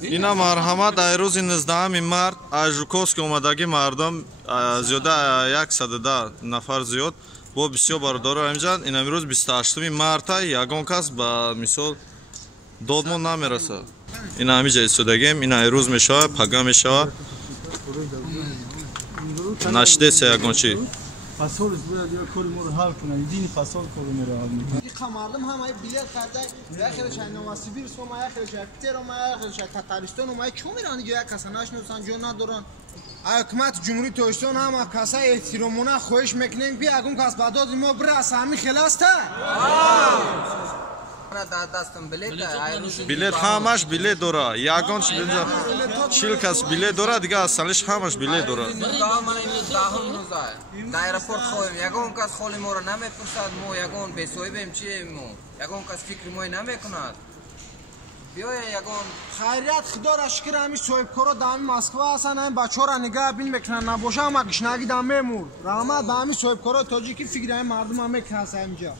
اینا مرحمت روز 19 مارت از ژوکوفسک اومدگی مردم زیاده 110 نفر زیاد با بسیار باردار اینجا. این امروز 28 مارت یگان کس به مثال دادمون نمیرسه. این همیشه ایستادگیم. این روز میشه پگاه میشه نشده سه یگان چی فصل باید یا کاری مورد حل کنه دین فصل کاری مورد حل میکنه این مردم هم ای بلیط خریده یا خیلیش نواسیبیر سوم یا خیلیش پیتر و یا خیلیش تاتارستان و ما چون میرن دیگه کسا نشناسن جو ندارن حکومت جمهوری تاجیکستان هم کسا احترامونه خواهش میکنیم بیا اگون کس بعداد ما برس همین خلاسته بلیط همش بلیط داره. یگانش اینجا 40 کس بلیط داره دیگه اصلش همش بلیط داره. در ایرپورت خواهیم یگان کس خالی ما را نمیپرسد ما یگان به صاحبیم چیه ما یگان کس فکر ما نمیکند بیای یگان خیریت خدا را شکر همین صاحب کارا دامی مسکو هستن همین بچه ها را نگاه بین میکنن نباشه همه گشنگی دام میمور رحمت به همین صاحب کارا تاجیکی فکر همین مردم هم میکنن اینجا